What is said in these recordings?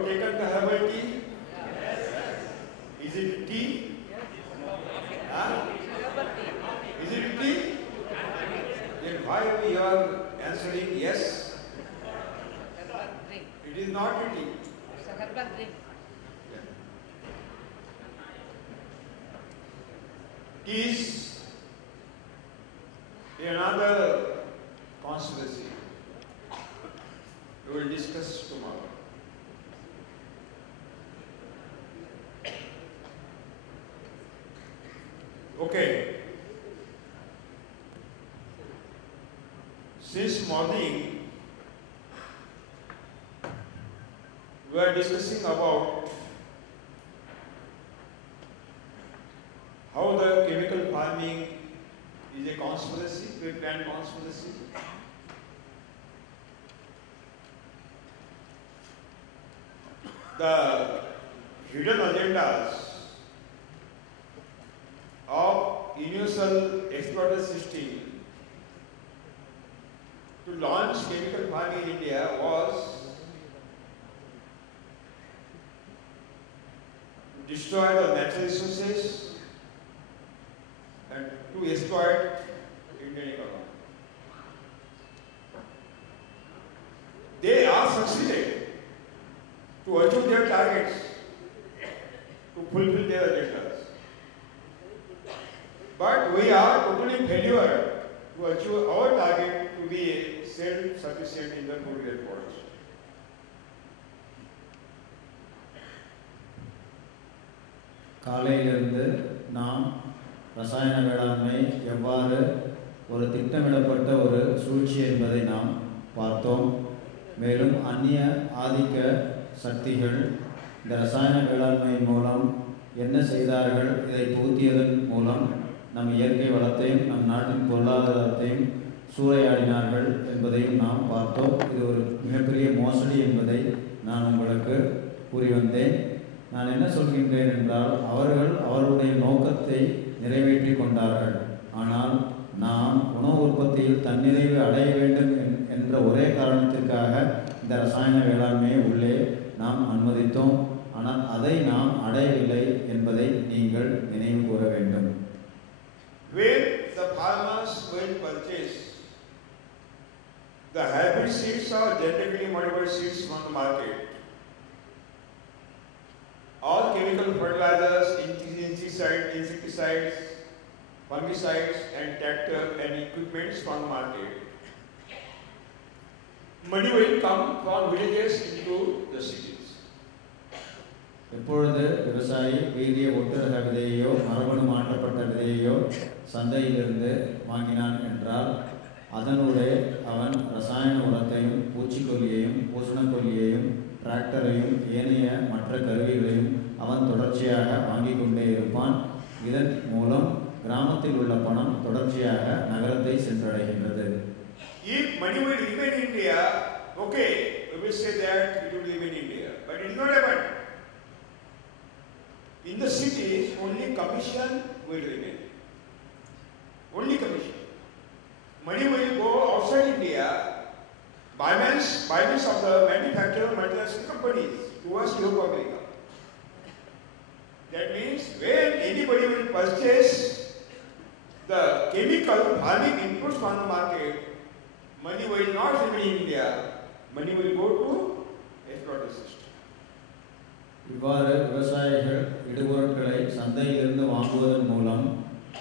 have taken the herbal tea? Yes. Is it tea? Huh? Is it tea? Then why we are answering yes? It is not a tea. It's a herbal drink. Tea is another conspiracy. We will discuss tomorrow. Okay. Since morning, we are discussing about how the chemical farming is a conspiracy, pre-planned conspiracy. The hidden agendas of universal exploiter system to launch chemical farming in India was to destroy the natural resources and to exploit Indian economy. They are succeeded to achieve their targets, to fulfill their agendas. But we are totally failure to achieve our target to be self-sufficient in the food-related products. காலையிலிருந்து நாம் ரசாயன வேளாண்மை எவ்வாறு ஒரு திட்டமிடப்பட்ட ஒரு சூழ்ச்சி என்பதை நாம் பார்த்தோம். மேலும் அந்நிய ஆதிக்க சக்திகள் இந்த ரசாயன வேளாண்மையின் மூலம் என்ன செய்தார்கள், இதை புகுத்தியதன் மூலம் நம் இயற்கை வளத்தையும் நம் நாட்டின் பொருளாதாரத்தையும் சூறையாடினார்கள் என்பதையும் நாம் பார்த்தோம். இது ஒரு மிகப்பெரிய மோசடி என்பதை நான் உங்களுக்கு கூறி வந்தேன். நான் என்ன சொல்கின்றேன் என்றால், அவர்கள் அவருடைய நோக்கத்தை நிறைவேற்றி கொண்டார்கள். ஆனால் நாம் உணவு உற்பத்தியில் தன்னிறைவு அடைய வேண்டும் என்ற ஒரே காரணத்திற்காக இந்த ரசாயன வேளாண்மையை உள்ளே நாம் அனுமதித்தோம். ஆனால் அதை நாம் அடையவில்லை என்பதை நீங்கள் நினைவு கூற வேண்டும். When the farmers will purchase the hybrid seeds or genetically modified seeds from the market, all chemical fertilizers, insecticides, fungicides and tractor and equipments from the market, money will come from villages into the cities. எப்பொழுது விவசாயி வீரிய ஒட்டுரக விதையையோ மரபணு மாற்றப்பட்ட விதையையோ சந்தையிலிருந்து வாங்கினான் என்றால், அதனுடைய அவன் ரசாயன உரத்தையும் பூச்சிக்கொல்லியையும் பூசணக்கொல்லியையும் டிராக்டரையும் ஏனைய மற்ற கருவிகளையும் அவன் தொடர்ச்சியாக வாங்கி கொண்டே இருப்பான். இதன் மூலம் கிராமத்தில் உள்ள பணம் தொடர்ச்சியாக நகரத்தை சென்றடைகின்றது. If money will remain in India, okay, we will say that it will remain in India, but it is not happened. In the cities, only commission will remain. Only commission. Money will go outside India by means of the manufacturer multinational companies towards Europe, America. That means when anybody will purchase the chemical farming inputs from the market, money will not remain in India. Money will go to exploiter system. இவ்வாறு விவசாயிகள் இடுபொருட்களை சந்தையிலிருந்து வாங்குவதன் மூலம்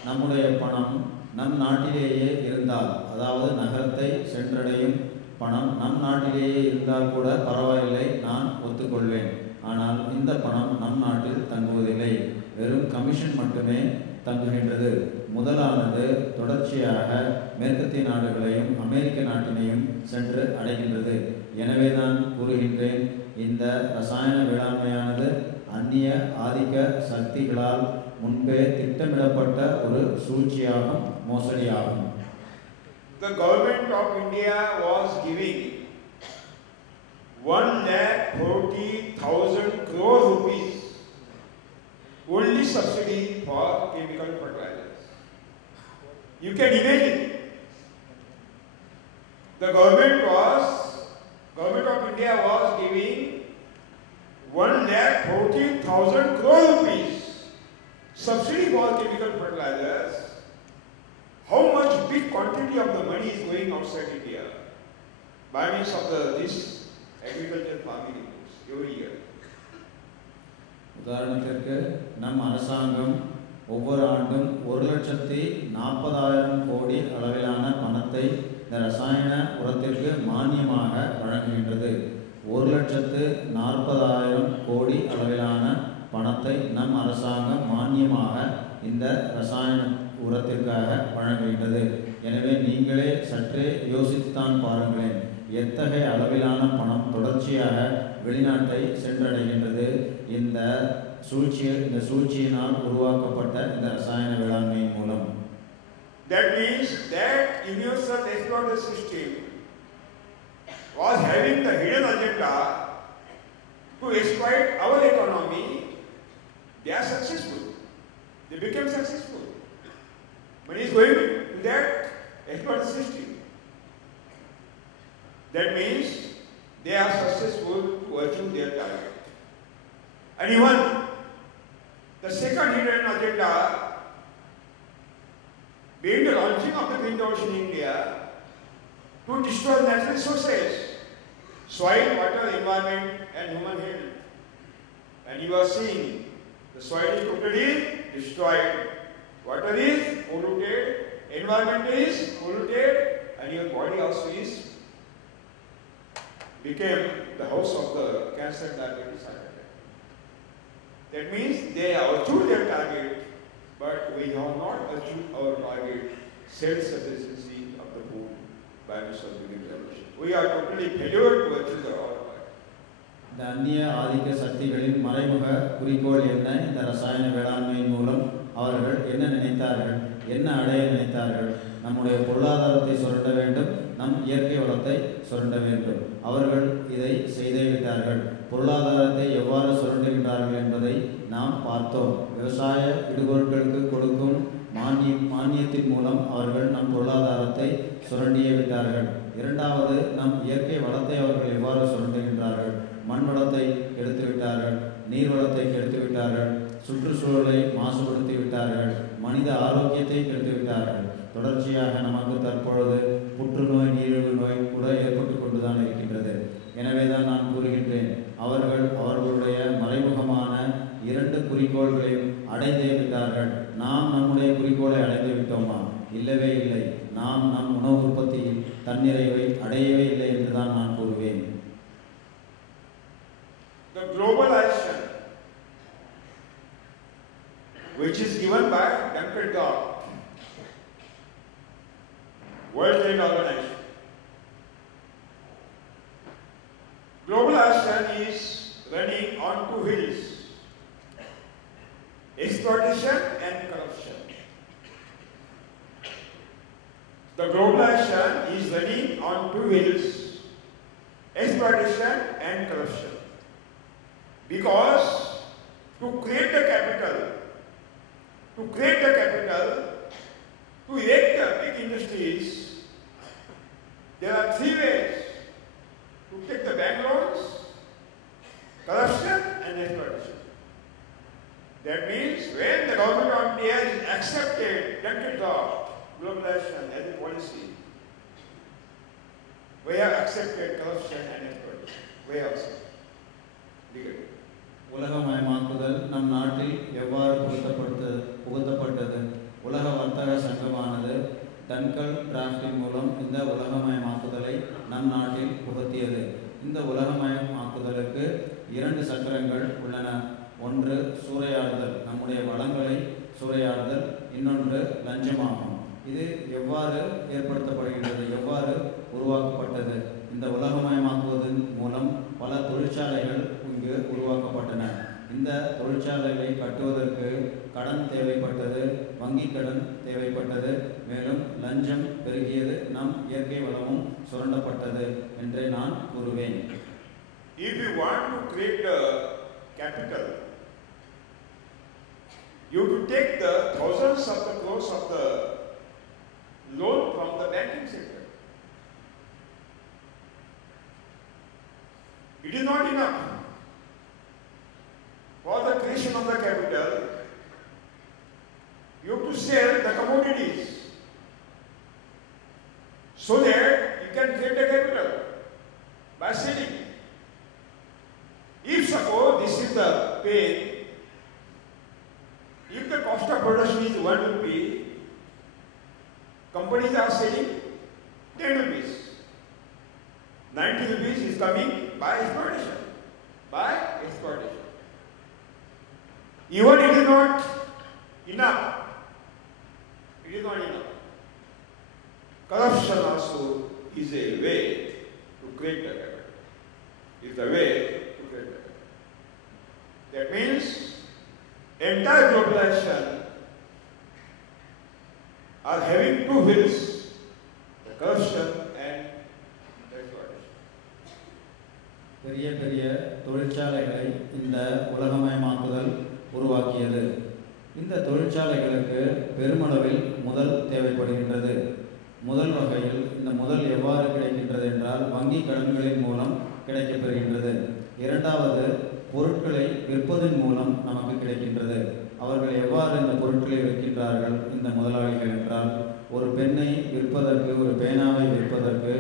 நம்முடைய பணம் நம் நாட்டிலேயே இருந்தால், அதாவது நகரத்தை சென்றடையும் பணம் நம் நாட்டிலேயே இருந்தால் கூட பரவாயில்லை, நான் ஒத்துக்கொள்வேன். ஆனால் இந்த பணம் நம் நாட்டில் தங்குவதில்லை, வெறும் கமிஷன் மட்டுமே தங்குகின்றது. முதலானது தொடர்ச்சியாக மேற்கத்திய நாடுகளையும் அமெரிக்க நாட்டினையும் சென்று அடைகின்றது. எனவே நான் கூறுகின்றேன், இந்த ரசாயன வேளாண்மையானது அந்நிய ஆதிக்க சக்திகளால் முன்பே திட்டமிடப்பட்ட ஒரு சூழ்ச்சியாகும், மோசடியாகும். The government of India was giving 1,40,000 crore rupees only subsidy for chemical fertilizers. You can imagine, the government of India was giving 1,40,000 crore rupees subsidy for chemical fertilizers. How much big quantity of the money is going outside India by means of this agricultural farming inputs every year? உதாரணத்திற்கு நம் அரசாங்கம் ஒவ்வொரு ஆண்டும் 1,40,000 கோடி அளவிலான பணத்தை இந்த ரசாயன உரத்திற்கு மானியமாக வழங்குகின்றது. 1,40,000 கோடி அளவிலான பணத்தை நம் அரசாங்கம் மானியமாக இந்த ரசாயன உரத்திற்காக வழங்குகின்றது. எனவே நீங்களே சற்றே யோசித்துத்தான் பாருங்களேன், எத்தகைய அளவிலான பணம் தொடர்ச்சியாக வெளிநாட்டை சென்றடைகின்றது இந்த சூழ்ச்சியினால் உருவாக்கப்பட்ட இந்த ரசாயன வேளாண்மையின் மூலம். That means that universal exploiter system was having the hidden agenda to exploit our economy. They are successful. They became successful. Money is going to that exploiter system. That means they are successful to achieve their target. And even the second hidden agenda, being the launching of the Green Revolution in India to destroy natural resources, soil, water, environment, and human health. And you are seeing the soil is totally destroyed, water is polluted, environment is polluted, and your body also is became the house of the cancer, diabetes, heart attack. That means they have achieved their target, but we have not achieved our target, self-sufficiency of the food by means of the Green Revolution. We are totally failure to achieve our target. இந்த அந்நிய ஆதிக்க சக்திகளின் மறைமுக குறிக்கோள் என்ன? இந்த ரசாயன வேளாண்மையின் மூலம் அவர்கள் என்ன நினைத்தார்கள், என்ன அடைய நினைத்தார்கள்? நம்முடைய பொருளாதாரத்தை சுரண்ட வேண்டும், நம் இயற்கை வளத்தை சுரண்ட வேண்டும். அவர்கள் இதை செய்தே விட்டார்கள். பொருளாதாரத்தை எவ்வாறு சுரண்டுகின்றார்கள் என்பதை நாம் பார்த்தோம். விவசாய இடுபொருட்களுக்கு கொடுக்கும் மானியத்தின் மூலம் அவர்கள் நம் பொருளாதாரத்தை சுரண்டியே விட்டார்கள். இரண்டாவது, நம் இயற்கை வளத்தை அவர்கள் எவ்வாறு சுரண்டுகின்றார்கள்? மண் வளத்தை கெடுத்து விட்டார்கள், நீர் வளத்தை கெடுத்து விட்டார்கள், சுற்றுச்சூழலை மாசுபடுத்தி விட்டார்கள், மனித ஆரோக்கியத்தை கெடுத்து விட்டார்கள். தொடர்ச்சியாக நமக்கு தற்பொழுது புற்றுநோய், நீரிழிவு நோய் கூட ஏற்பட்டு கொண்டுதான் இருக்கின்றது. எனவே தான் நான் கூறுகின்றேன், அவர்கள் அவர்களுடைய மறைமுகமான 2 குறிக்கோள்களையும் அடைந்தே விட்டார்கள். நாம் நம்முடைய குறிக்கோளை அடைந்து விட்டோமா? இல்லவே இல்லை. நாம் நம் உணவு உற்பத்தியில் தன்னிறைவை அடையவே இல்லை என்றுதான் நான் கூறுவேன். The globalization which is given by Duncan Gall, World Trade Organization. Globalization is running on 2 wheels: exploitation and corruption. The globalization is running on 2 wheels: exploitation and corruption. Because to create the capital, to erect the big industries, there are 3 ways: to take the bank loans, corruption and exploitation. That means when the government of India is accepted globalization as a policy, we have accepted corruption and exploitation. We have accepted. உலகமயமாக்குதல் நம் நாட்டில் எவ்வாறு புகுத்தப்பட்டது? உலக வர்த்தக சங்கமானது டன்கல் டிராஃப்டின் மூலம் இந்த உலகமயமாக்குதலை நம் நாட்டில் புகுத்தியது. இந்த உலகமயமாக்குதலுக்கு 2 சக்கரங்கள் உள்ளன. ஒன்று சூறையாடுதல், நம்முடைய வளங்களை சூறையாடுதல். இன்னொன்று லஞ்சமாகும். இது எவ்வாறு ஏற்படுத்தப்படுகின்றது, எவ்வாறு உருவாக்கப்பட்டது? இந்த உலகமயமாக்குவதன் மூலம் பல தொழிற்சாலைகள் இங்கு உருவாக்கப்பட்டன. இந்த தொழிற்சாலைகளை கட்டுவதற்கு கடன் தேவைப்பட்டது, வங்கி கடன் தேவைப்பட்டது, மேலும் லஞ்சம் பெருகியது, நம் இயற்கை வளமும் சுரண்டப்பட்டது என்றே நான் கூறுவேன். If you want to create the capital, you have to take the thousands of the crores of the loan from the banking sector. It is not enough. accumulation of the capital, you have to sell the commodities so that you can create the capital by selling. If suppose this is the pain, if the cost of production is 1 rupee, companies are selling 10 rupees. 90 rupees is coming by exploitation. By exploitation. Even it is not enough. It is not enough. Corruption also is a way to create the capital. Is the way to create the capital. That means entire globalization are having two wheels, the corruption and the exploitation. பெரிய பெரிய தொழிற்சாலைகளை இந்த உலகமயமாக்குதல் உருவாக்கியது. இந்த தொழிற்சாலைகளுக்கு பெருமளவில் முதல் தேவைப்படுகின்றது. முதல் வகையில் இந்த முதல் எவ்வாறு கிடைக்கின்றது என்றால் வங்கி கடன்களின் மூலம் கிடைக்கப்பெறுகின்றது. இரண்டாவது, பொருட்களை விற்பதன் மூலம் நமக்கு கிடைக்கின்றது. அவர்கள் எவ்வாறு இந்த பொருட்களை விற்கின்றார்கள் இந்த முதலாளிகள் என்றால், ஒரு பெண்ணை விற்பதற்கு, ஒரு பேனாவை விற்பதற்கு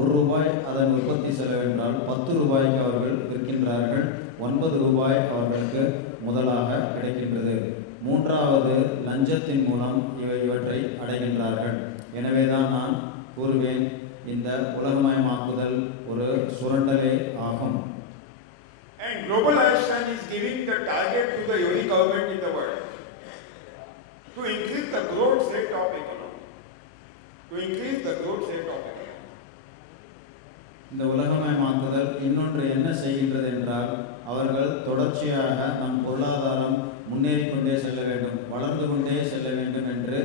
1 ரூபாய் அதன் உற்பத்தி செலவென்றால் 10 ரூபாய்க்கு அவர்கள் விற்கின்றார்கள். 9 ரூபாய் அவர்களுக்கு முதலாக கிடைக்கின்றது. மூன்றாவது, லஞ்சத்தின் மூலம் இவற்றை அடைகின்றார்கள். எனவே தான் நான் கூறுவேன், இந்த உலகமயமாக்குதல் ஒரு சுரண்டலே ஆகும். And globalization is giving the target to the every government in the world to increase the growth rate of economy. To increase the growth rate of economy. இந்த உலகமயமாக்குதல் இன்னொன்று என்ன செய்கின்றது என்றால், அவர்கள் தொடர்ச்சியாக நம் பொருளாதாரம் முன்னேறிக்கொண்டே செல்ல வேண்டும், வளர்ந்து கொண்டே செல்ல வேண்டும் என்று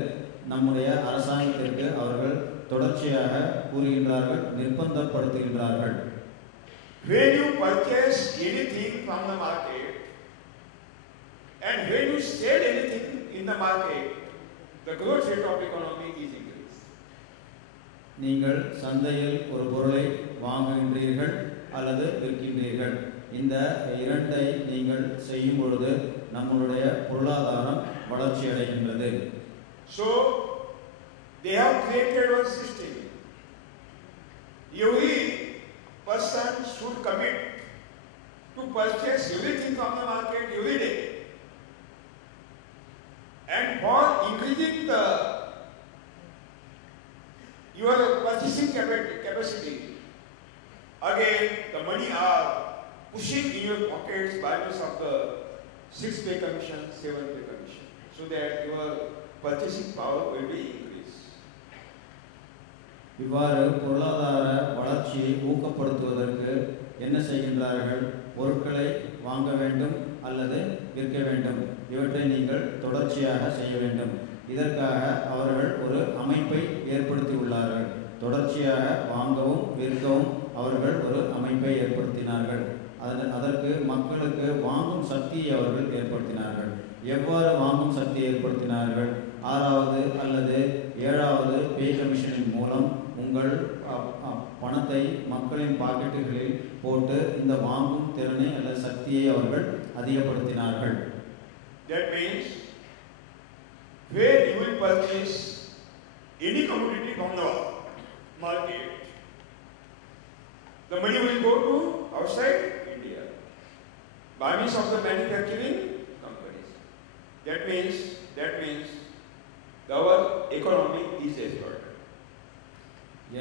நம்முடைய அரசாங்கத்திற்கு அவர்கள் தொடர்ச்சியாக கூறுகின்றார்கள், நிர்பந்தப்படுத்துகின்றார்கள். When you purchase anything from the market and when you sell anything in the market, the growth rate of economy is increased. நீங்கள் சந்தையில் ஒரு பொருளை வாங்குகின்றீர்கள் அல்லது விற்கின்றீர்கள். இந்த இரண்டை நீங்கள் செய்யும் பொழுது நம்முடைய பொருளாதாரம் வளர்ச்சி அடைகின்றது. So they have created one system. Every person should commit to purchase everything from the market every day. And for increasing your purchasing capacity, again the money are pushing in your pockets by means of the 6th pay commission, 7th pay commission, so that your purchasing power will be increased. இவ்வாறு பொருளாதார வளர்ச்சியை ஊக்கப்படுத்துவதற்கு என்ன செய்கின்றார்கள்? பொருட்களை வாங்க வேண்டும் அல்லது விற்க வேண்டும். இவற்றை நீங்கள் தொடர்ச்சியாக செய்ய வேண்டும். இதற்காக அவர்கள் ஒரு அமைப்பை ஏற்படுத்தியுள்ளார்கள். தொடர்ச்சியாக வாங்கவும் விற்கவும் அவர்கள் ஒரு அமைப்பை ஏற்படுத்தினார்கள். அதற்கு மக்களுக்கு வாங்கும் சக்தியை அவர்கள் ஏற்படுத்தினார்கள். எவ்வாறு வாங்கும் சக்தியை ஏற்படுத்தினார்கள்? 6வது அல்லது 7வது பே கமிஷனின் மூலம் உங்கள் பணத்தை மக்களின் பாக்கெட்டுகளில் போட்டு இந்த வாங்கும் திறனை அல்லது சக்தியை அவர்கள் அதிகப்படுத்தினார்கள். That means where you will purchase any commodity from the market, the money will go to outside India by means of the manufacturing companies. That means our economy is exploited.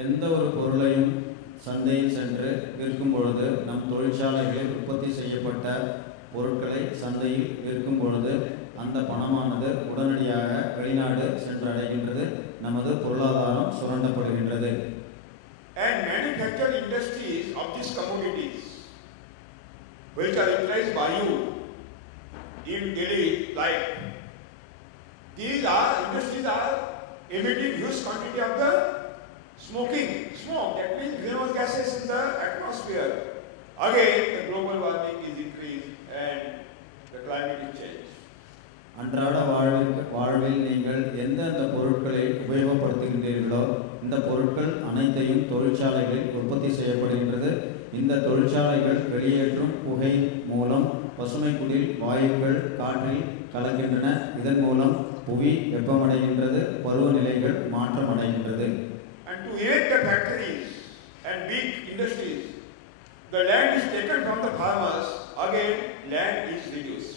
எந்த ஒரு பொருளையும் சந்தையில் சென்று விற்கும் பொழுது, நம் தொழிற்சாலைகளில் உற்பத்தி செய்யப்பட்ட பொருட்களை சந்தையில் விற்கும் பொழுது அந்த பணமானது உடனடியாக வெளிநாடு சென்றடைகின்றது. நமது பொருளாதாரம் சுரண்டப்படுகின்றது. And manufacturing industries of these commodities which are utilized by you in daily life, these industries are emitting huge quantity of the smoke, that means greenhouse gases in the atmosphere. Again, the global warming is increased and the climate is changed. அன்றாட வாழ்வில் நீங்கள் எந்தெந்த பொருட்களை உபயோகப்படுத்துகின்றீர்களோ இந்த பொருட்கள் அனைத்தையும் தொழிற்சாலைகளில் உற்பத்தி செய்யப்படுகின்றது. இந்த தொழிற்சாலைகள் வெளியேற்றும் புகை மூலம் பசுமை குடில் வாயுக்கள் காற்றில் கலக்கின்றன. இதன் மூலம் புவி வெப்பமடைகின்றது, பருவநிலைகள் மாற்றமடைகின்றது. And to erect the factories and big industries, the land is taken from the farmers, again land is reduced.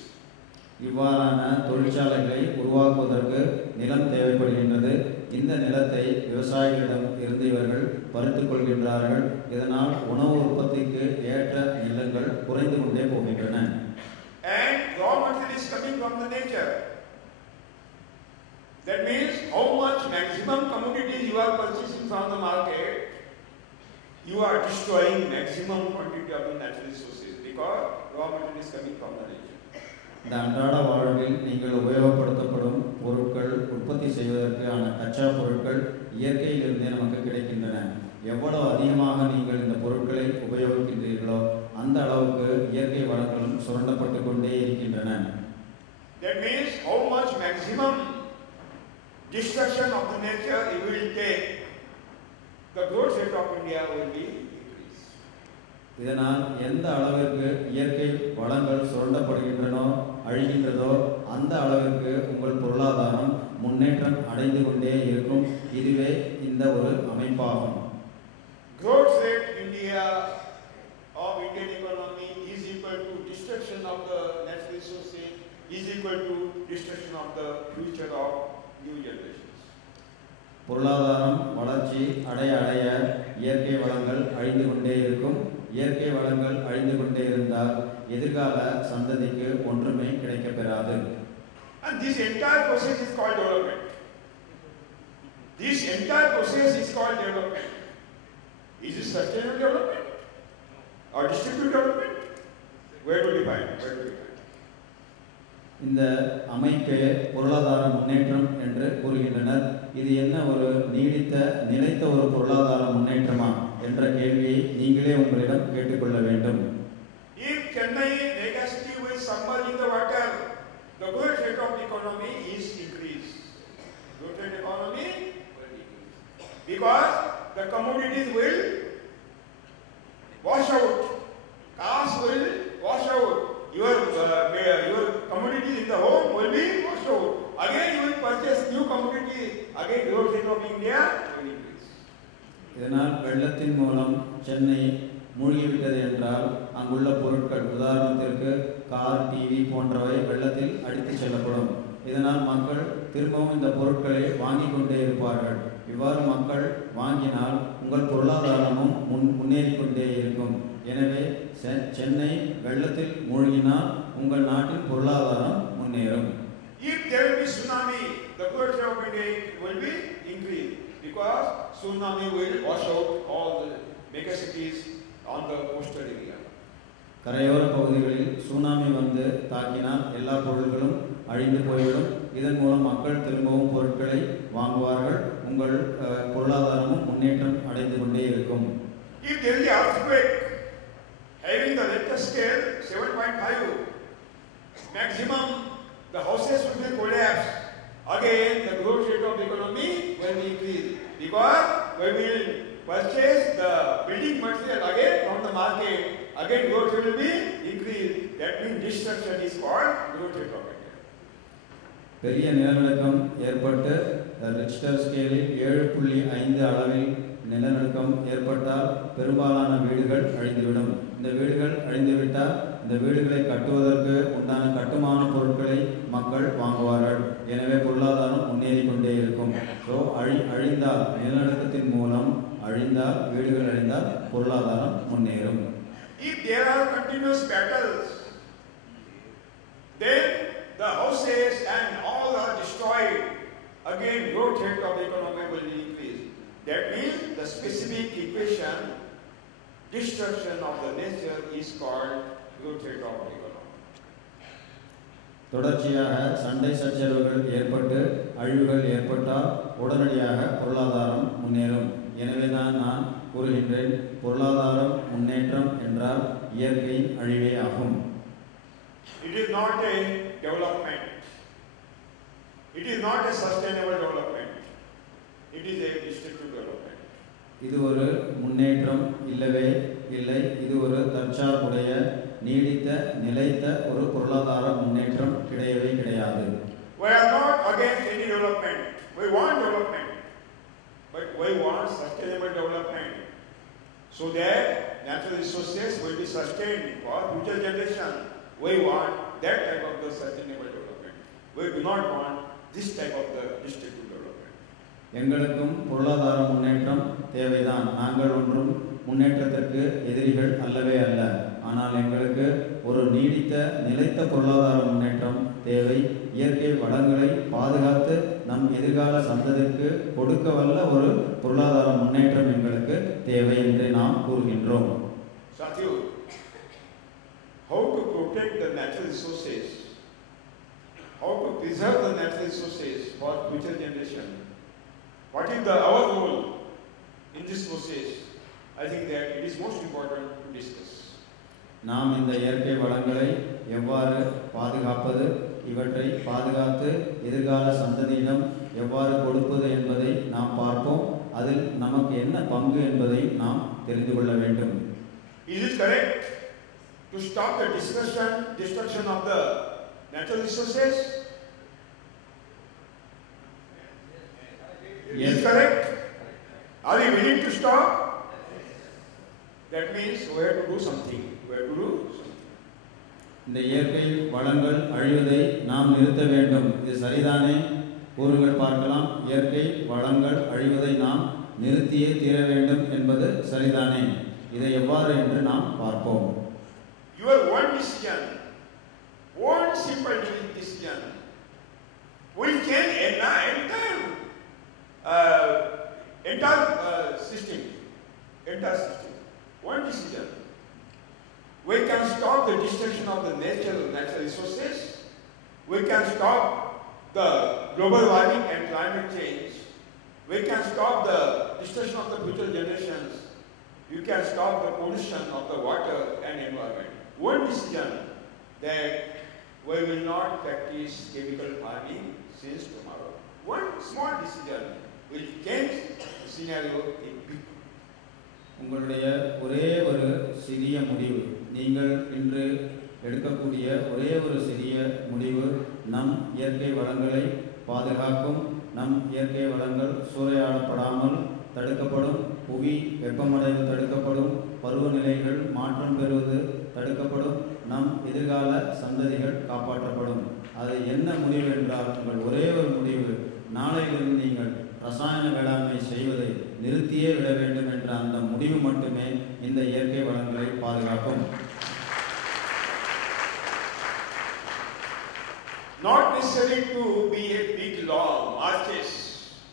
இவ்வாறான தொழிற்சாலைகளை உருவாக்குவதற்கு நிலம் தேவைப்படுகின்றது. இந்த நிலத்தை விவசாயிகளிடம் இருந்து இவர்கள் பறித்துக் கொள்கின்றார்கள். இதனால் உணவு உற்பத்திக்கு ஏற்ற நிலங்கள் குறைந்து கொண்டே போகின்றன. And raw material is coming from the nature. That means how much maximum commodities you are purchasing from the market, you are destroying maximum quantity of the natural resources because raw material is coming from the nature. இந்த அன்றாட வாழ்வில் நீங்கள் உபயோகப்படுத்தப்படும் பொருட்கள் உற்பத்தி செய்வதற்கான கச்சா பொருட்கள் இயற்கையிலிருந்தே நமக்கு கிடைக்கின்றன. எவ்வளவு அதிகமாக நீங்கள் இந்த பொருட்களை உபயோகிக்கின்றீர்களோ அந்த அளவுக்கு இயற்கை வளங்களும் சுரண்டப்பட்டு கொண்டே இருக்கின்றன. That means how much maximum destruction of the nature it will take, the growth rate of India will be increased. இதனால் எந்த அளவிற்கு இயற்கை வளங்கள் சுரண்டப்படுகின்றனோ அழிகின்றதோ அந்த அளவிற்கு உங்கள் பொருளாதாரம் முன்னேற்றம் அடைந்து கொண்டே இருக்கும். இதுவே இந்த ஒரு அமைப்பாகும். Growth rate India of Indian economy is equal to destruction of the natural resources, is equal to destruction of the future of new generations. பொருளாதாரம் வளர்ச்சி அடைய அடைய இயற்கை வளங்கள் அழிந்து கொண்டே இருக்கும். இயற்கை வளங்கள் அழிந்து கொண்டே இருந்தால் எதிர்கால சந்ததிக்கு ஒன்றுமே கிடைக்கப் பெறாது. And this entire process is called development. This entire process is called development. Is it sustainable development or distributed development? Where to define? Where to define? இந்த அமைப்பே பொருளாதார முன்னேற்றம் என்று கூறுகின்றனர். இது என்ன ஒரு நீடித்த நிலைத்த ஒரு பொருளாதார முன்னேற்றமா என்ற கேள்வியை நீங்களே உங்களிடம் கேட்டுக்கொள்ள வேண்டும். If Chennai megacity will submerge in the water, the growth rate of the economy is increased. Growth rate economy will increase because the commodities will wash out. Cars will wash out. Your commodities in the home will be washed out. Again you will purchase new commodity. Again growth rate of India will increase. இதனால் வெள்ளத்தின் மூலம் சென்னை மூழ்கிவிட்டது என்றால் அங்குள்ள பொருட்கள் உதாரணத்திற்கு car, TV போன்றவை வெள்ளத்தில் அடித்து செல்லப்படும். இதனால் மக்கள் திரும்பவும் இந்த பொருட்களை வாங்கி கொண்டே இருப்பார்கள். இவ்வாறு மக்கள் வாங்கினால் உங்கள் பொருளாதாரமும் முன்னேறி கொண்டே இருக்கும். எனவே சென்னை வெள்ளத்தில் மூழ்கினால் உங்கள் நாட்டின் பொருளாதாரம் முன்னேறும். If there will be tsunami, the growth rate of India will be increased because tsunami will wash out all the megacities on the coastal area. கரையோர பகுதிகளில் சுனாமி வந்து தாக்கினால் எல்லா பொருட்களும் அழிந்து போய்விடும். இதன் மூலம் மக்கள் திரும்பவும் பொருட்களை வாங்குவார்கள். உங்கள் பொருளாதாரமும் முன்னேற்றம் அடைந்து கொண்டே இருக்கும். If there is an earthquake having the Richter scale 7.5, maximum the houses will be collapsed. Again the growth rate of the economy will be increased because we will purchase the building material again from the market. Again growth rate will be increased. That means destruction is called growth rate of India. பெரிய நிலநடுக்கம் ஏற்பட்டு ரிக்டர் ஸ்கேலில் 7.5 அளவில் நிலநடுக்கம் ஏற்பட்டால் பெரும்பாலான வீடுகள் அழிந்துவிடும். இந்த வீடுகள் அழிந்துவிட்டால் இந்த வீடுகளை கட்டுவதற்கு உண்டான கட்டுமான பொருட்களை மக்கள் வாங்குவார்கள். எனவே பொருளாதாரம் முன்னேறி கொண்டே இருக்கும். ஸோ அழிந்தால் நிலநடுக்கத்தின் மூலம் அழிந்தால் வீடுகள் அழிந்தால் பொருளாதாரம் முன்னேறும். If there are continuous battles, then the houses and all are destroyed. Again growth rate of the economy will increase. That means the specific equation destruction of the nature is called growth rate of the economy. தொடர்ச்சியாக சண்டை சச்சரவுகள் ஏற்பட்டு அழிவுகள் ஏற்பட்டால் உடனடியாக பொருளாதாரம் முன்னேறும். எனவே தான் நான் கூறுகின்றேன், பொருளாதாரம் முன்னேற்றம் என்றால் இயற்கையின் அழிவே ஆகும். It is not a development. It is not a sustainable development. It is a destructive development. இது ஒரு முன்னேற்றம் இல்லவே இல்லை. இது ஒரு தற்சார்புடைய நீடித்த நிலைத்த ஒரு பொருளாதார முன்னேற்றம் கிடையவே கிடையாது. We are not against any development. We want development, but we want sustainable development, so that natural resources will be sustained for future generation. We want that type of the sustainable development. We do not want this type of the destructive development. எங்களுக்கும் பொருளாதார முன்னேற்றம் தேவைதான். நாங்கள் ஒன்றும் முன்னேற்றத்திற்கு எதிரிகள் அல்லவே அல்ல. ஆனால் எங்களுக்கு ஒரு நீடித்த நிலைத்த பொருளாதார முன்னேற்றம் தேவை. இயற்கை வளங்களை பாதுகாத்து நம் எதிர்கால சந்ததிக்கு கொடுக்க வல்ல ஒரு பொருளாதார முன்னேற்றம் எங்களுக்கு தேவை என்று நாம் கூறுகின்றோம். Satyu, how to protect the natural resources, how to preserve the natural resources for future generation? What is our role in this process? I think that it is most important to discuss. நாம் இந்த இயற்கை வளங்களை எவ்வாறு பாதுகாப்பது, இவற்றை பாதுகாத்து எதிர்கால சந்ததியிடம் எவ்வாறு கொடுப்பது என்பதை நாம் பார்ப்போம். அதில் நமக்கு என்ன பங்கு என்பதை நாம் தெரிந்து கொள்ள வேண்டும். Is it correct to stop the destruction of the natural resources? Is it correct? Are we willing to stop? That means we have to do something. We have to do something. இந்த இயற்கை வளங்கள் அழிவதை நாம் நிறுத்த வேண்டும். இது சரிதானே? கூறுங்கள் பார்க்கலாம். இயற்கை வளங்கள் அழிவதை நாம் நிறுத்தியே தீர வேண்டும் என்பது சரிதானே? இதை எவ்வாறு என்று நாம் பார்ப்போம். Your one decision, one simple decision will change entire system. One decision. We can stop the destruction of the natural resources. We can stop the global warming and climate change. We can stop the destruction of the future generations. You can stop the pollution of the water and environment. One decision that we will not practice chemical farming since tomorrow. One small decision will change the scenario in big. உங்களுடைய ஒரே ஒரு சிறிய முடிவு, நீங்கள் இன்று எடுக்கக்கூடிய ஒரே ஒரு சிறிய முடிவு நம் இயற்கை வளங்களை பாதுகாக்கும். நம் இயற்கை வளங்கள் சூறையாடப்படாமல் தடுக்கப்படும். புவி வெப்பமடைவு தடுக்கப்படும். பருவநிலைகள் மாற்றம் பெறுவது தடுக்கப்படும். நம் எதிர்கால சந்ததிகள் காப்பாற்றப்படும். அது என்ன முடிவு என்றால், உங்கள் ஒரே ஒரு முடிவு, நாளையிலிருந்து நீங்கள் ரசாயன வேளாண்மை செய்வதை நிறுத்தியே விட வேண்டும் என்ற அந்த முடிவு மட்டுமே இந்த இயற்கை வளங்களை பாதுகாக்கும். Not necessary to be a big long marches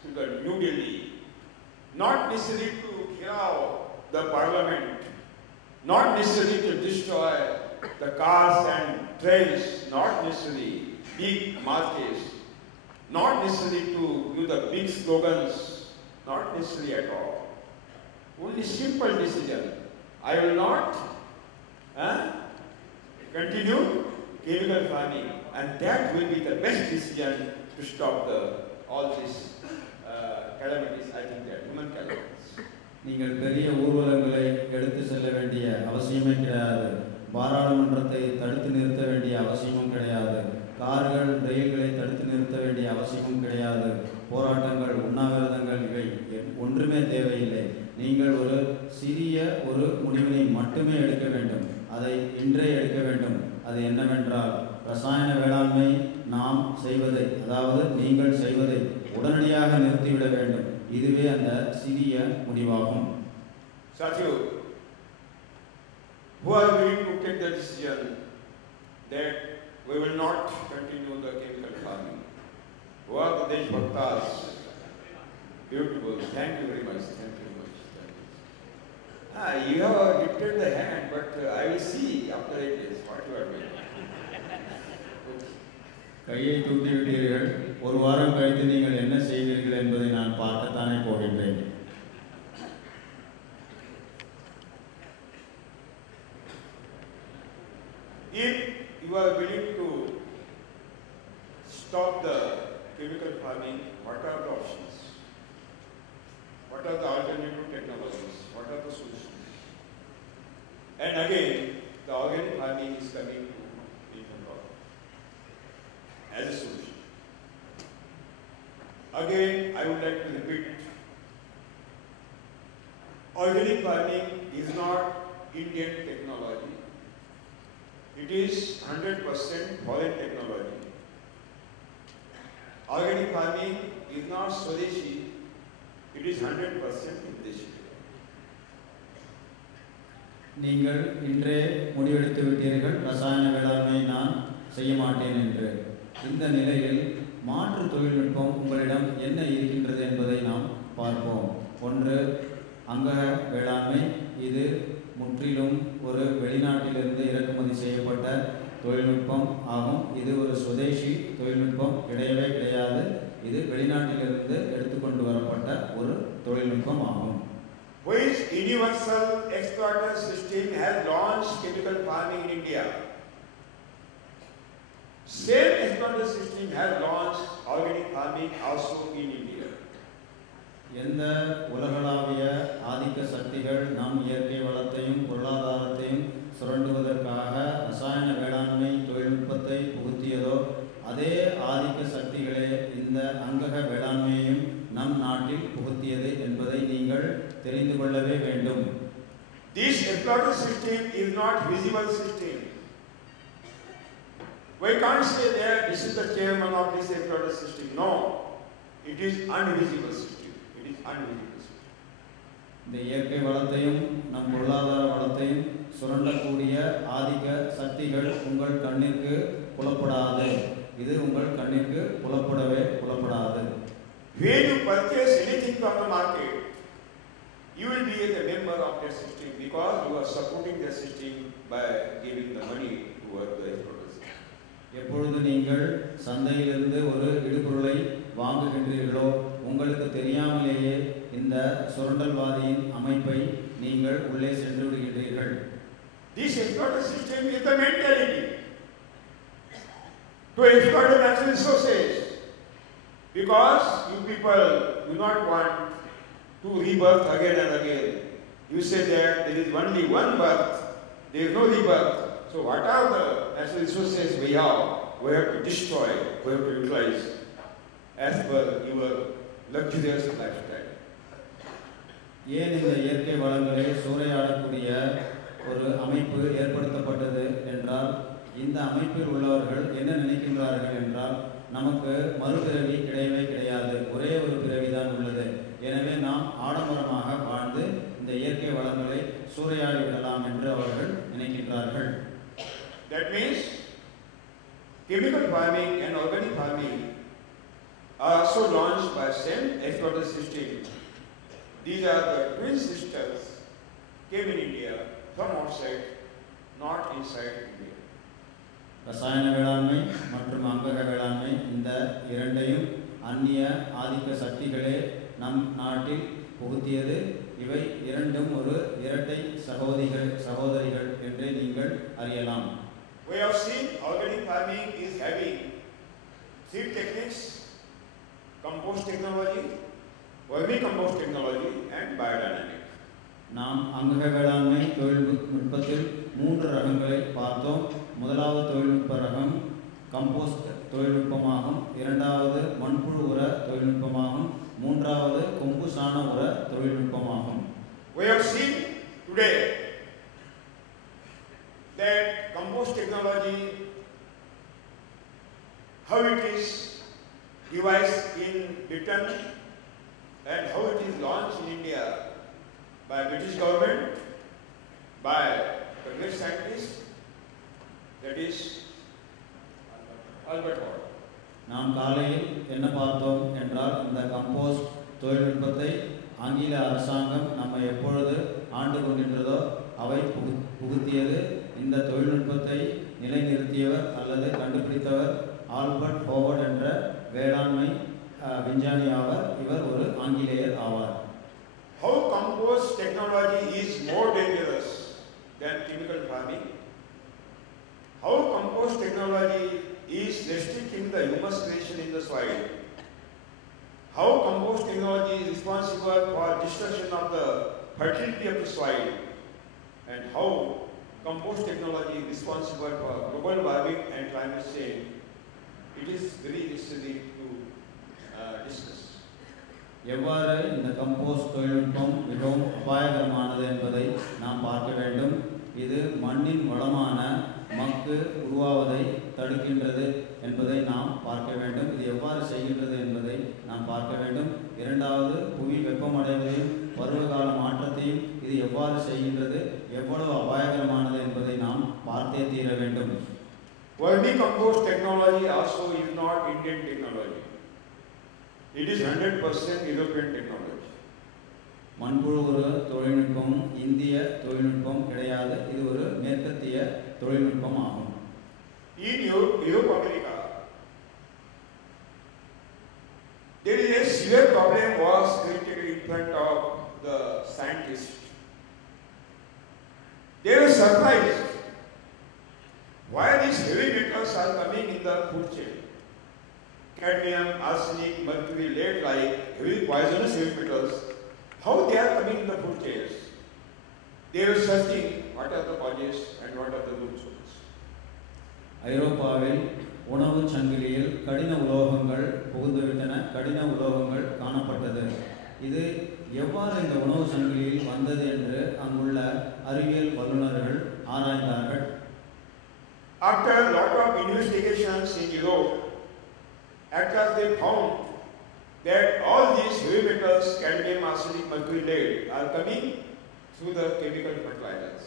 to the New Delhi. Not necessary to kill the parliament. Not necessary to destroy the cars and trains. Not necessary big marches. Not necessary to use the big slogans. Not necessary at all. Only simple decision. I will not continue chemical farming, and that will be the best decision to stop all these calamities. I think that human calamities. நீங்கள் பெரிய ஊர்வலங்களை எடுத்து செல்ல வேண்டிய அவசியமே கிடையாது. பாராளுமன்றத்தை தடுத்து நிறுத்த வேண்டிய அவசியமும் கிடையாது. கார்கள் ரயில்களை தடுத்து நிறுத்த வேண்டிய அவசியமும் கிடையாது. போராட்டங்கள், உண்ணாவிரதங்கள், இவை ஒன்றுமே தேவையில்லை. நீங்கள் ஒரு சிறிய ஒரு முடிவினை மட்டுமே எடுக்க வேண்டும். அதை இன்றே எடுக்க வேண்டும். அது என்னவென்றால், ரசாயன வேளாண்மை நாம் செய்வதை, அதாவது நீங்கள் செய்வதை உடனடியாக நிறுத்திவிட வேண்டும். இதுவே அந்த சிறிய முடிவாகும். Satyu, who are willing to take the decision that we will not continue the chemical farming? Who are the Deshbhaktas? Beautiful. Thank you very much. Thank you very much. You have lifted the hand, but I will see after 8 days what you are doing. கையை தூக்கிவிட்டீர்கள். ஒரு வாரம் கழித்து நீங்கள் என்ன செய்வீர்கள் என்பதை நான் பார்க்கத்தானே போகின்றேன். If you are willing to stop the chemical farming, what are the options? What are the alternative technologies? What are the solutions? And again, the organic farming is coming to be involved as a solution. Again, I would like to repeat, organic farming is not Indian technology. It is 100% foreign technology. Organic farming is not Swadeshi, it is 100% Vindeshi. நீங்கள் இன்றே முடிவெடுத்து விட்டீர்கள், ரசாயன வேளாண்மை நான் செய்ய மாட்டேன் என்று. இந்த நிலையில் மாற்று தொழில்நுட்பம் உங்களிடம் என்ன இருக்கின்றது என்பதை நாம் பார்ப்போம். ஒன்று, அங்கக வேளாண்மை. இது முற்றிலும் ஒரு வெளிநாட்டிலிருந்து இறக்குமதி செய்யப்பட்ட தொழில்நுட்பம் ஆகும். இது ஒரு சுதேசி தொழில்நுட்பம் கிடையவே கிடையாது. இது வெளிநாட்டிலிருந்து எடுத்துக்கொண்டு வரப்பட்ட ஒரு தொழில்நுட்பம் ஆகும். Which universal exploiter system has launched chemical farming in India? Same exploiter system has launched organic farming also in India. எந்த உலகளாவிய ஆதிக்க சக்திகள் நம் இயற்கை வளத்தையும் பொருளாதாரத்தையும் சுரண்டுவதற்காக ரசாயன வேளாண்மை தொழில்நுட்பத்தை புகுத்தியதோ அதே ஆதிக்க சக்திகளே இந்த அங்கக வேளாண்மையையும் நம் நாட்டில் புகுத்தியது என்பதை நீங்கள் தெரிந்து கொள்ளவே வேண்டும். This exploiter system is not visible system. We can't say that this is the chairman of this exploiter system. No, it is invisible system. It is invisible system. இந்த இயற்கை வளத்தையும் நம் பொருளாதார வளத்தையும் சுரண்டக்கூடிய ஆதிக்க சக்திகள் உங்கள் கண்ணிற்கு புலப்படாது. இது உங்கள் கண்ணிற்கு புலப்படவே புலப்படாது. When you purchase anything from the market, you will be a member of that system because you are supporting the system by giving the money towards the exploiter system. எப்பொழுது நீங்கள் சந்தையிலிருந்து ஒரு இடுபொருளை வாங்குகின்றீர்களோ உங்களுக்கு தெரியாமலேயே இந்த சுரண்டல்வாதியின் அமைப்பை நீங்கள் உள்ளே சென்று விடுகின்றீர்கள். This exploiter system is the mentality to exploit the natural resources because you people do not want to rebirth again and again. You say that there is only one birth, there is no rebirth. So what are the natural resources we have to destroy, we have to utilize as per your luxurious lifestyle. ஏன் இந்த இயற்கை வளங்களை சூறையாடக்கூடிய ஒரு அமைப்பு ஏற்படுத்தப்பட்டது என்றால், இந்த அமைப்பில் உள்ளவர்கள் என்ன நினைக்கின்றார்கள் என்றால், நமக்கு மறுபிறவி கிடையவே கிடையாது, ஒரே ஒரு பிறவிதான் உள்ளது. எனவே நாம் ஆடம்பரமாக வாழ்ந்து இந்த இயற்கை வளங்களை சூறையாடி விடலாம் என்று அவர்கள் நினைக்கின்றார்கள். That means chemical farming and organic farming are also launched by same exploiter system. These are the twin sisters came in India from outside, not inside India. ரசாயன வேளாண்மை மற்றும் அங்கக வேளாண்மை இந்த இரண்டையும் அந்நிய ஆதிக்க சக்திகளே நம் நாட்டில் புகுத்தியது. இவை இரண்டும் ஒரு இரட்டை சகோதரிகள் என்றே நீங்கள் அறியலாம். We have seen organic farming is having seed techniques, compost technology, vermicompost technology and biodynamic. நாம் அங்கக வேளாண்மை தொழில்நுட்பத்தில் 3 ரகங்களை பார்த்தோம். முதலாவது தொழில்நுட்ப ரகம் கம்போஸ்ட் தொழில்நுட்பமாகும், இரண்டாவது மண்புழு உர தொழில்நுட்பமாகும், மூன்றாவது கொம்பு சாண உர தொழில்நுட்பமாகும். We have seen today that compost technology, how it is devised in Britain and how it is launched in India by British government, by the great scientist, that is Albert Hall. நாம் காலையில் என்ன பார்த்தோம் என்றால், இந்த கம்போஸ்ட் தொழில்நுட்பத்தை ஆங்கில அரசாங்கம் நம்ம எப்பொழுது ஆண்டு கொண்டிருந்ததோ அவை புகுத்தியது. இந்த தொழில்நுட்பத்தை நிலைநிறுத்தியவர் அல்லது கண்டுபிடித்தவர் ஆல்பர்ட் ஹோவர்ட் என்ற வேளாண்மை விஞ்ஞானி ஆவார். இவர் ஒரு ஆங்கிலேயர் ஆவார். How compost technology is more dangerous than chemical farming? How compost technology is restricting the humus creation in the soil? how compost technology is responsible for destruction of the fertility of the soil, and how compost technology is responsible for global warming and climate change. It is very necessary to discuss. எவ்வாறு இந்த கம்போஸ்ட் தொழில்நுட்பம் மிகவும் அபாயகரமானது என்பதை நாம் பார்க்க வேண்டும். இது மண்ணின் வளமான மக்கு உருவாவதை தடுக்கின்றது என்பதை நாம் பார்க்க வேண்டும். இது எவ்வாறு செய்கின்றது என்பதை நாம் பார்க்க வேண்டும். இரண்டாவது, புவி வெப்பமடைவதையும் பருவகால மாற்றத்தையும் இது எவ்வாறு செய்கின்றது, எவ்வளவு அபாயகரமானது என்பதை நாம் பார்த்தே தீர வேண்டும். Vermicompost technology also is not Indian technology. It is 100% European technology. மண்புழு ஒரு தொழில்நுட்பம் இந்திய தொழில்நுட்பம் கிடையாது. இது ஒரு மேற்கத்திய தொழில்நுட்பம் ஆகும். In Europe, America, there is a severe problem was created in front of the scientists. They were surprised why these heavy metals are coming in the food chain. Cadmium, arsenic, mercury, lead like heavy poisonous heavy metals. How they are coming in the food chains? They were searching what are the causes and what are the root causes. ஐரோப்பாவில் உணவு சங்கிலியில் கடின உலோகங்கள் புகுந்துவிட்டன. கடின உலோகங்கள் காணப்பட்டது. இது எவ்வாறு இந்த உணவு சங்கிலியில் வந்தது என்று அங்குள்ள அறிவியல் வல்லுநர்கள் ஆராய்ந்தார்கள். After a lot of investigations in Europe, at last they found that all these heavy metals, cadmium, arsenic, mercury, lead, are coming through the chemical fertilizers.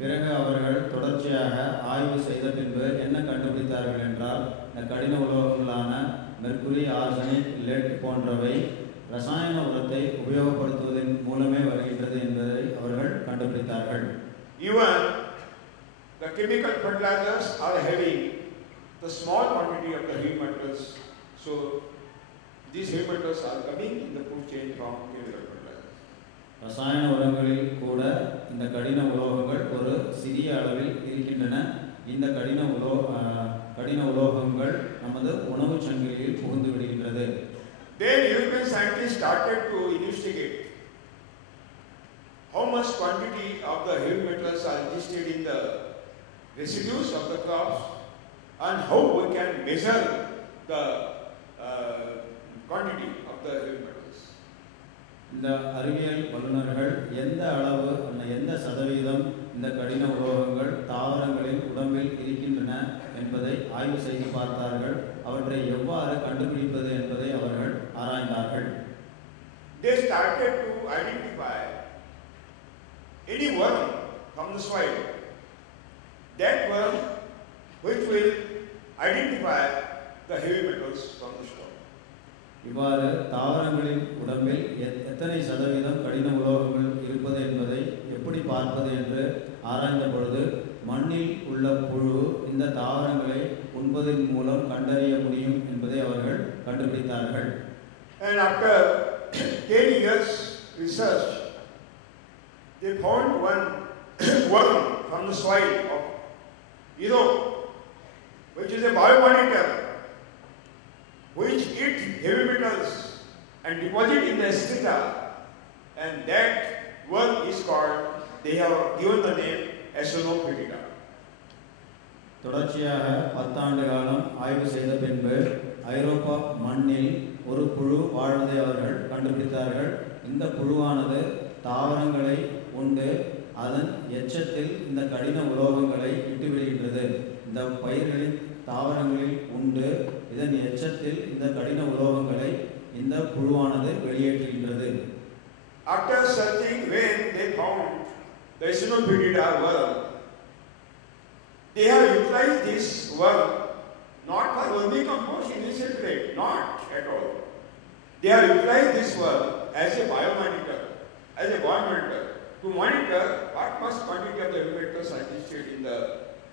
பிறகு அவர்கள் தொடர்ச்சியாக ஆய்வு செய்த பின்பு என்ன கண்டுபிடித்தார்கள் என்றால், இந்த கடின உலோகங்களான மெர்க்குரி, ஆர்சனிக், லெட் போன்றவை ரசாயன உரத்தை உபயோகப்படுத்துவதன் மூலமே வருகின்றது என்பதை அவர்கள் கண்டுபிடித்தார்கள். Even the chemical fertilizers are having the small quantity of the heavy metals, so these heavy metals are coming in the food chain from chemical fertilizers. ரசாயன உரங்களில் கூட இந்த கடின உலோகங்கள் ஒரு சிறிய அளவில் இருக்கின்றன. இந்த கடின உலோகங்கள் நமது உணவு சங்கிலியில் புகுந்து விடுகின்றது. Then European scientists started to investigate how much quantity of the heavy metals are existed in the residues of the crops and how we can measure the quantity of the heavy metals. இந்த அறிவியல் வல்லுநர்கள் எந்த அளவு எந்த சதவீதம் இந்த கடின உலோகங்கள் தாவரங்களின் உடம்பில் இருக்கின்றன என்பதை ஆய்வு செய்து பார்த்தார்கள். அவற்றை எவ்வாறு கண்டுபிடிப்பது என்பதை அவர்கள் ஆராய்ந்தார்கள். They started to identify any worm from the soil, that worm which will identify the heavy metals from the soil. இவ்வாறு தாவரங்களின் உடம்பில் எத்தனை சதவீதம் கடின உலோகங்கள் இருப்பது என்பதை எப்படி பார்ப்பது என்று ஆராய்ந்த பொழுது மண்ணில் உள்ள புழு இந்த தாவரங்களை உண்பதன் மூலம் கண்டறிய முடியும் என்பதை அவர்கள் கண்டுபிடித்தார்கள். And after 10 years research, they found one worm from the soil of Europe, which is a biomonitor, which eat heavy metals and deposit in the strata, and that worm is called, they have given the name Acinetophyta. தொடர்ச்சியாக 10 ஆண்டு காலம் ஆய்வு செய்த பின்பு ஐரோப்பா மண்ணில் ஒரு புழு வாழ்வதை அவர்கள் கண்டுபிடித்தார்கள். இந்த புழுவானது தாவரங்களை உண்டு அதன் எச்சத்தில் இந்த கடின உலோகங்களை விட்டுவிடுகின்றது. இந்த பயிர்களின் தாவரங்களில் உண்டு இதன் எச்சத்தில் இந்த கடின உலோகங்களை இந்த புழுவானது வெளியேற்றுகின்றது. After searching, when they found the Acinetophyta worm, they have utilized this worm not for vermicompost initial grade, not at all. They have utilized this worm as a biomonitor, to monitor what much quantity of the heavy metals are existed in the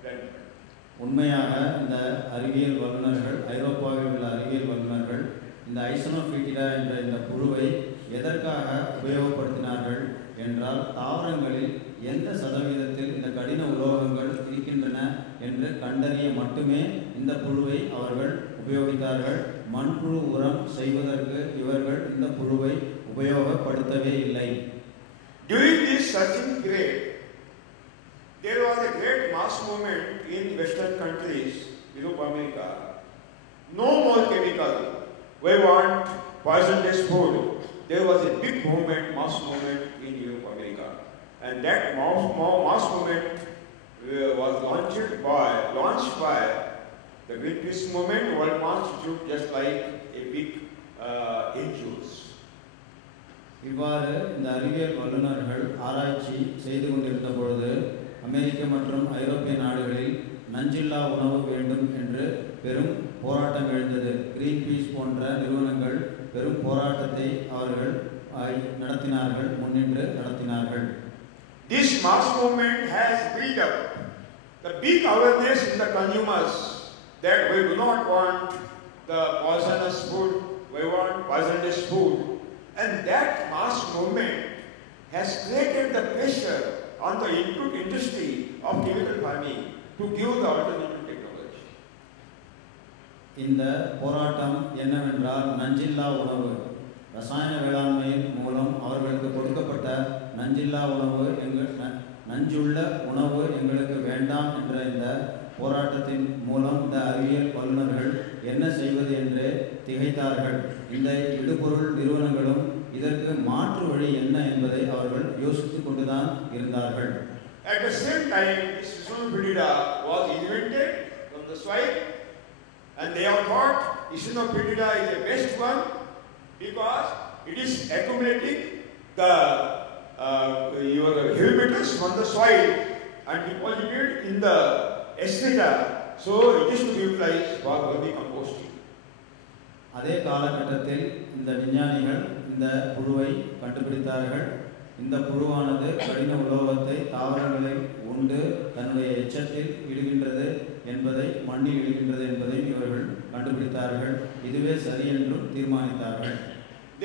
plant. உண்மையாக இந்த அறிவியல் வல்லுநர்கள், ஐரோப்பாவில் உள்ள அறிவியல் வல்லுநர்கள் இந்த ஐசனோஃபிட்டிடா என்ற இந்த புழுவை எதற்காக உபயோகப்படுத்தினார்கள் என்றால், தாவரங்களில் எந்த சதவீதத்தில் இந்த கடின உலோகங்கள் இருக்கின்றன என்று கண்டறிய மட்டுமே இந்த புழுவை அவர்கள் உபயோகித்தார்கள். மண்புழு உரம் செய்வதற்கு இவர்கள் இந்த புழுவை உபயோகப்படுத்தவே இல்லை. During this searching period, there was a great mass movement in Western countries, Europe, America. No more chemical. We want poisonless food. There was a big movement, mass movement in Europe, America. And that mass movement was launched by the Greenpeace movement, World Institute, just like a big NGOs. இவ்வாறு இந்த அறிவியல் வல்லுநர்கள் ஆராய்ச்சி செய்து கொண்டிருந்த பொழுது அமெரிக்க மற்றும் ஐரோப்பிய நாடுகளில் நஞ்சில்லா உணவு வேண்டும் என்று பெரும் போராட்டம் எழுந்தது. கிரீன்பீஸ் போன்ற நிறுவனங்கள் பெரும் போராட்டத்தை அவர்கள் நடத்தினார்கள், முன்னின்று நடத்தினார்கள். This mass movement has built up the big awareness in the consumers that we do not want the poisonous food, we want poisonless food. And that mass movement has created the pressure on the input industry of chemical farming to give the alternative technology. இந்த போராட்டம் என்னவென்றால் நஞ்சில்லா உணவு, ரசாயன வேளாண்மையின் மூலம் அவர்களுக்கு கொடுக்கப்பட்ட நஞ்சில்லா உணவு நஞ்சுள்ள உணவு எங்களுக்கு வேண்டாம் என்ற இந்த போராட்டத்தின் மூலம் இந்த அறிவியல் வல்லுநர்கள் என்ன செய்வது என்று திகைத்தார்கள். இந்த இடுபொருள் நிறுவனங்களும் இதற்கு மாற்று வழி என்ன என்பதை அவர்கள் யோசித்துக் கொண்டுதான் இருந்தார்கள். At the same time, this Isonopetida was invented from the soil, and they have thought Isonopetida is the best one because it is accumulating your heavy metals from the soil and deposited in the estrata, so it is to be utilized for vermicomposting. அதே காலகட்டத்தில் இந்த விஞ்ஞானிகள் இந்த புழுவை கண்டுபிடித்தார்கள். இந்த புழுவானது கடின உலோகத்தை தாவரங்களை உண்டு தன்னுடைய எச்சத்தில் இடுகின்றது என்பதை, மண்ணில் இடுகின்றது என்பதையும் இவர்கள் கண்டுபிடித்தார்கள். இதுவே சரி என்றும் தீர்மானித்தார்கள்.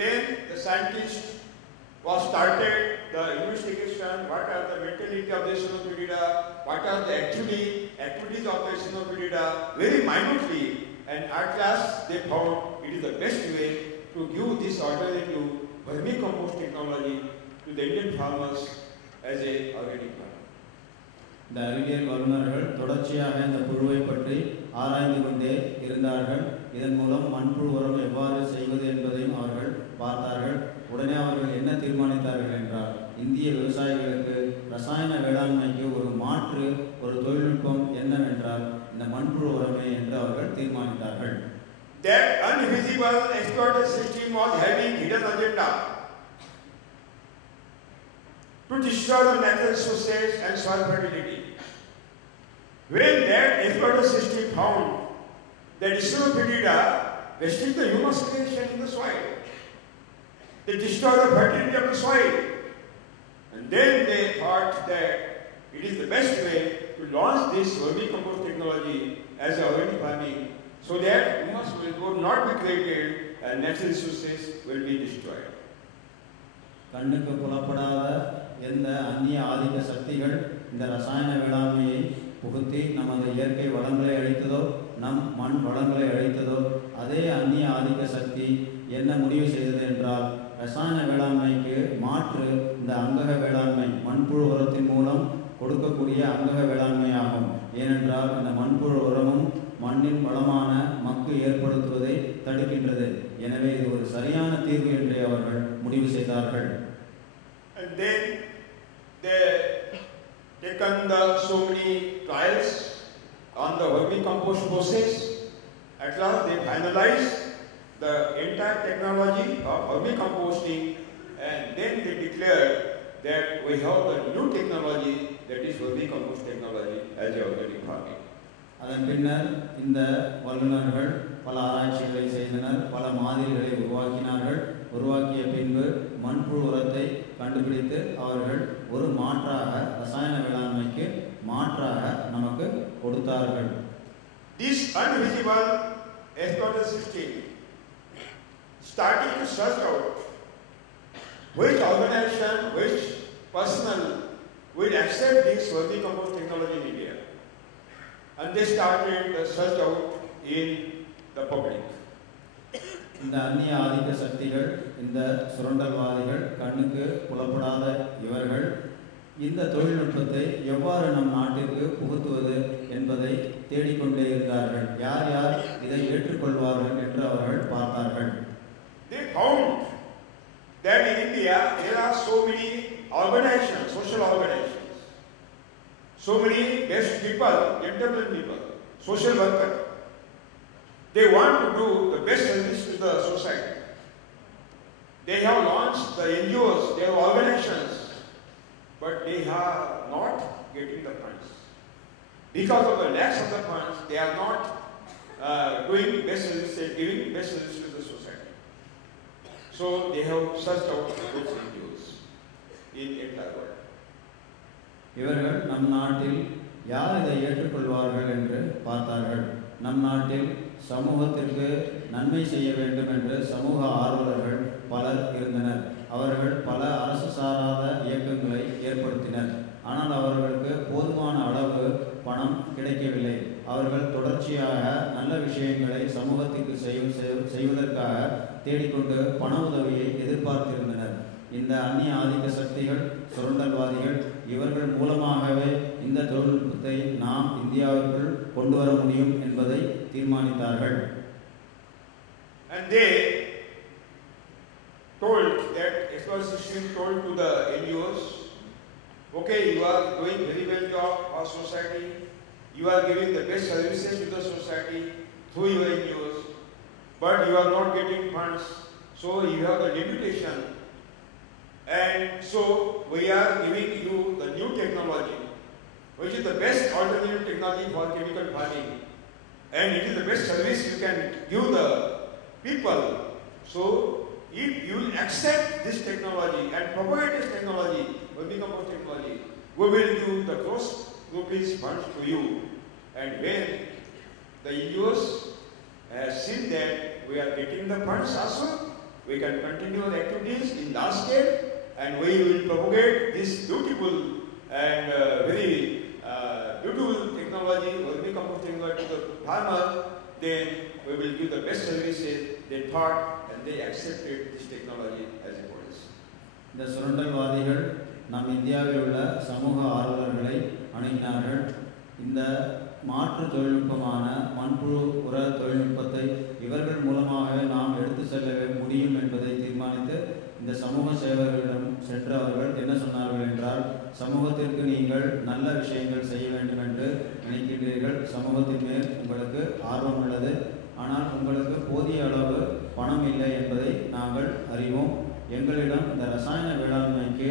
Then the scientists was started the investigation. What are the mentality of the Isonopetida? What are the activities of the Isonopetida? Very minutely, and at last they found it is the best way to give this alternative vermicompost technology to the Indian farmers as a organic farm. இந்த அறிவியல் வல்லுநர்கள் தொடர்ச்சியாக இந்த புழுவை பற்றி ஆராய்ந்து கொண்டே இருந்தார்கள். இதன் மூலம் மண்புழு உரம் எவ்வாறு செய்வது என்பதையும் அவர்கள் பார்த்தார்கள். உடனே அவர்கள் என்ன தீர்மானித்தார்கள் என்றால், இந்திய விவசாயிகளுக்கு ரசாயன வேளாண்மைக்கு ஒரு மாற்று, ஒரு தொழில்நுட்பம் என்னவென்றால் இந்த மண்புழு உரமே என்று அவர்கள் தீர்மானித்தார்கள். That invisible exploited system was having hidden agenda to destroy the natural resources and soil fertility. When that exploited system found that Isonopetida restrict the humus creation in the soil, they destroy the fertility of the soil, and then they thought that it is the best way to launch this vermicompost technology as a organic farming, so that humus will not be created and natural resources will be destroyed. கண்ணுக்கு புலப்படாத எந்த அந்நிய ஆதிக்க சக்திகள் இந்த ரசாயன வேளாண்மையை புகுத்தி நமது இயற்கை வளங்களை அழித்ததோ, நம் மண் வளங்களை அழித்ததோ, அதே அந்நிய ஆதிக்க சக்தி என்ன முடிவு செய்தது என்றால் ரசாயன வேளாண்மைக்கு மாற்று இந்த அங்கக வேளாண்மை, மண்புழு உரத்தின் மூலம் கொடுக்கக்கூடிய அங்கக வேளாண்மை ஆகும். ஏனென்றால் இந்த மண்புழு உரமும் மண்ணின் வளமான மக்கு ஏற்படுத்துவதை தடுக்கின்றது. எனவே இது ஒரு சரியான தீர்வு என்று அவர்கள் முடிவு செய்தார்கள். And then they taken so many trials on the vermicompost process. At last they finalized the entire technology of vermicomposting, and then they declared that we have the new technology, that is vermicompost technology as a organic farming. அதன் பின்னர் இந்த வல்லுநர்கள் பல ஆராய்ச்சிகளை செய்தனர், பல மாதிரிகளை உருவாக்கினார்கள். உருவாக்கிய பின்பு மண்புழு உரத்தை கண்டுபிடித்து அவர்கள் ஒரு மாற்றாக, ரசாயன வேளாண்மைக்கு மாற்றாக நமக்கு கொடுத்தார்கள். This invisible exploited system started to search out which organization, which personnel will accept this vermicompost technology in India. And they started the search out in the public. இந்த அந்நிய ஆதிக்க சக்திகள், இந்த சுரண்டல்வாதிகள், கண்ணுக்கு புலப்படாத இவர்கள் இந்த தொழில்நுட்பத்தை எவ்வாறு நம் நாட்டிற்கு புகுத்துவது என்பதை தேடிக்கொண்டே இருந்தார்கள். யார் யார் இதை ஏற்றுக்கொள்வார்கள் என்று அவர்கள் பார்த்தார்கள். They found that in India there are so many organizations, social organizations, so many best people, gentlemen people, social workers. They want to do the best service to the society. They have launched the NGOs, they have organizations, but they are not getting the funds. Because of the lack of the funds, they are not doing best service, giving best service to the society. So they have searched out those NGOs in entire world. இவர்கள் நம் நாட்டில் யார் இதை ஏற்றுக்கொள்வார்கள் என்று பார்த்தார்கள். நம் நாட்டில் சமூகத்திற்கு நன்மை செய்ய வேண்டும் என்று சமூக ஆர்வலர்கள் பலர் இருந்தனர். அவர்கள் பல அரசு சாராத இயக்கங்களை ஏற்படுத்தினர். ஆனால் அவர்களுக்கு போதுமான அளவு பணம் கிடைக்கவில்லை. அவர்கள் தொடர்ச்சியாக நல்ல விஷயங்களை சமூகத்திற்கு செய்வதற்காக தேடிக்கொண்டு பண உதவியை எதிர்பார்த்திருந்தனர். இந்த அந்நிய ஆதிக்க சக்திகள், சுரண்டல்வாதிகள், இவர்கள் மூலமாகவே இந்த தொழில்நுட்பத்தை நாம் இந்தியாவிற்குள் கொண்டு வர முடியும் என்பதை தீர்மானித்தார்கள். And they told that expert system told to the NGOs, okay, you are doing very well job our society, you are giving the best services to the society through your NGOs, but you are not getting funds, so you have a limitation. And so we are giving you the new technology, which is the best alternative technology for chemical farming, and it is the best service you can give the people. So if you will accept this technology and propagate this technology, vermicompost technology, we will give the gross rupees funds to you. And when the NGOs have seen that we are getting the funds also, we can continue our activities in large scale, and we will propagate this beautiful and very beautiful technology, vermicompost technology to the farmer, then we will give the best services. They thought and they accepted this technology as a policy. இந்த சுரண்டல்வாதிகள் நம் இந்தியாவில் உள்ள சமூக ஆர்வலர்களை அணுகினார்கள். இந்த மாற்று தொழில்நுட்பமான மண்புழு உர தொழில்நுட்பத்தை இவர்கள் மூலமாக நாம் எடுத்து செல்ல முடியும் என்பதை தீர்மானித்து இந்த சமூக சேவர்களிடம் சென்று அவர்கள் என்ன சொன்னார்கள் என்றால், சமூகத்திற்கு நீங்கள் நல்ல விஷயங்கள் செய்ய வேண்டும் என்று நினைக்கின்றீர்கள், சமூகத்தின் மேல் உங்களுக்கு ஆர்வம் உள்ளது, ஆனால் உங்களுக்கு போதிய அளவு பணம் இல்லை என்பதை நாங்கள் அறிவோம். எங்களிடம் இந்த ரசாயன வேளாண்மைக்கு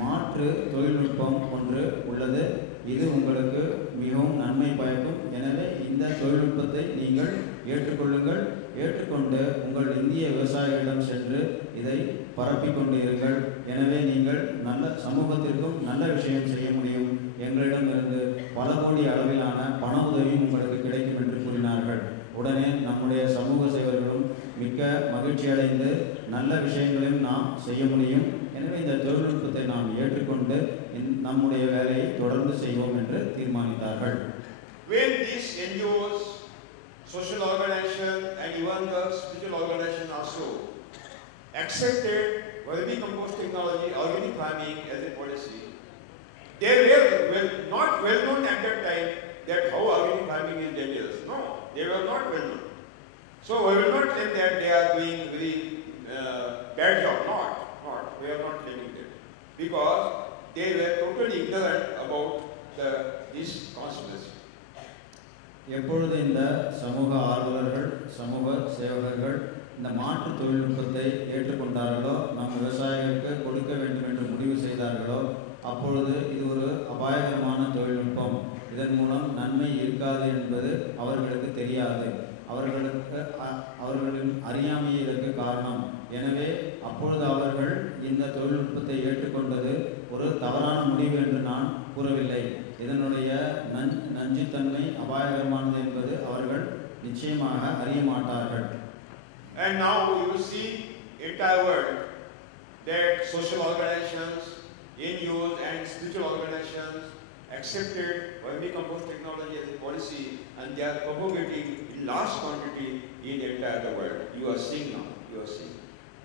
மாற்று தொழில்நுட்பம் ஒன்று உள்ளது. இது உங்களுக்கு மிகவும் நன்மை பயக்கும். எனவே இந்த தொழில்நுட்பத்தை நீங்கள் ஏற்றுக்கொள்ளுங்கள். ஏற்றுக்கொண்டு உங்கள் இந்திய விவசாயிகளிடம் சென்று இதை பரப்பிக் கொண்டிருங்கள். எனவே நீங்கள் நல்ல சமூகத்திற்கும் நல்ல விஷயம் செய்ய முடியும். எங்களிடமிருந்து பல கோடி அளவிலான பண உதவியும் உங்களுக்கு கிடைக்கும் என்று கூறினார்கள். உடனே நம்முடைய சமூக சேவர்களும் மிக்க மகிழ்ச்சி அடைந்து நல்ல விஷயங்களையும் நாம் செய்ய முடியும். எனவே இந்த தொழில்நுட்பத்தை நாம் ஏற்றுக்கொண்டு நம்முடைய வேலையை தொடர்ந்து செய்வோம் என்று தீர்மானித்தார்கள். When these NGOs, social organization and even the spiritual organization also accepted vermicompost technology, organic farming as a policy, they were not well known at that time that how organic farming is dangerous. No, they were not well known. So we will not claim that they are doing very bad job. Not. We are not claiming that, because they were totally ignorant about this conspiracy. எப்பொழுது இந்த சமூக ஆர்வலர்கள், சமூக சேவகர்கள் இந்த மாற்று தொழில்நுட்பத்தை ஏற்றுக்கொண்டார்களோ, நம் விவசாயிகளுக்கு கொடுக்க வேண்டும் என்று முடிவு செய்தார்களோ, அப்பொழுது இது ஒரு அபாயகரமான தொழில்நுட்பம், இதன் மூலம் நன்மை இருக்காது என்பது அவர்களுக்கு தெரியாது. அவர்களின் அறியாமையே இதற்கு காரணம். எனவே அப்பொழுது அவர்கள் இந்த தொழில்நுட்பத்தை ஏற்றுக்கொண்டது ஒரு தவறான முடிவு என்று நான் கூறவில்லை. இதனுடைய நஞ்சுத்தன்மை அபாயகரமானது என்பது அவர்கள் நிச்சயமாக அறிய மாட்டார்கள். And now you will see entire world that social organizations, NGOs and spiritual organizations accepted vermicompost technology as a policy, and they are propagating in large quantity in the entire world. You are seeing now. You are seeing.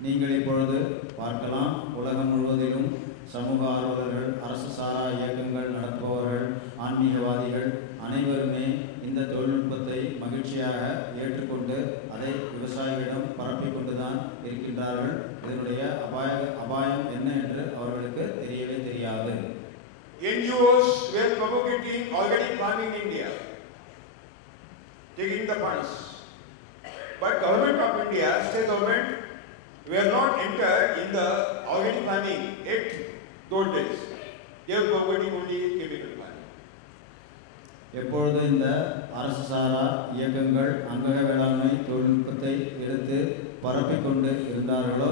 நீங்கள் இப்பொழுது பார்க்கலாம், உலகம் முழுவதிலும் சமூக ஆர்வலர்கள், அரசு சாரா இயக்கங்கள் நடத்துபவர்கள், ஆன்மீகவாதிகள் அனைவருமே இந்த தொழில்நுட்பத்தை மகிழ்ச்சியாக ஏற்றுக்கொண்டு அதை விவசாயிகளிடம் பரப்பிக் கொண்டுதான் இருக்கின்றார்கள். இதனுடைய அபாயம் என்ன என்று அவர்களுக்கு தெரியவே தெரியாது. NGOs were propagating organic farming in India, taking the funds. But government of India, state government, were not entered in the organic farming at those days. They were propagating only chemical farming. எப்பொழுது இந்த அரசு சாரா இயக்கங்கள் அங்கக வேளாண்மை தொழில்நுட்பத்தை எடுத்து பரப்பிக் கொண்டு இருந்தார்களோ,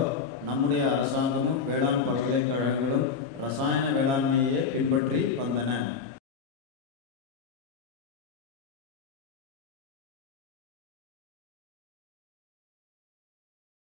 நம்முடைய அரசாங்கமும் வேளாண் பல்கலைக்கழகங்களும் ரசாயன வேளாண்மையே பின்பற்றி வந்தன.